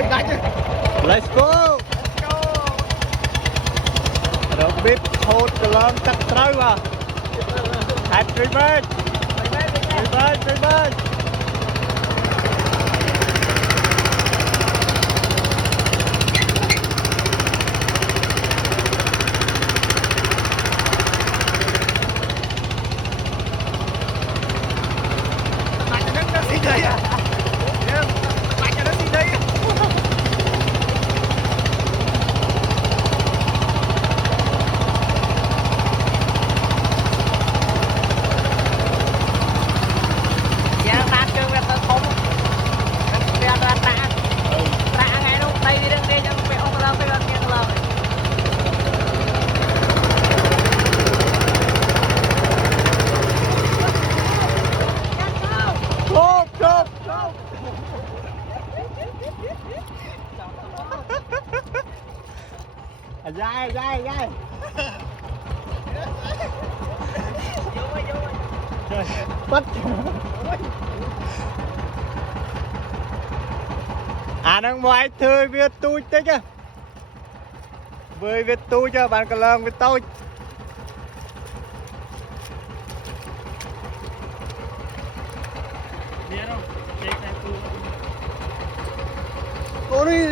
Let's go. Rồi biết hốt cái lon cắt trâu à. Happy birthday. Happy birthday. Dai. Bắt. Đang ngoài thôi biết tôi tới chứ. Với biết tôi cho bạn cả lần với tôi. Đi đâu? Cô đi.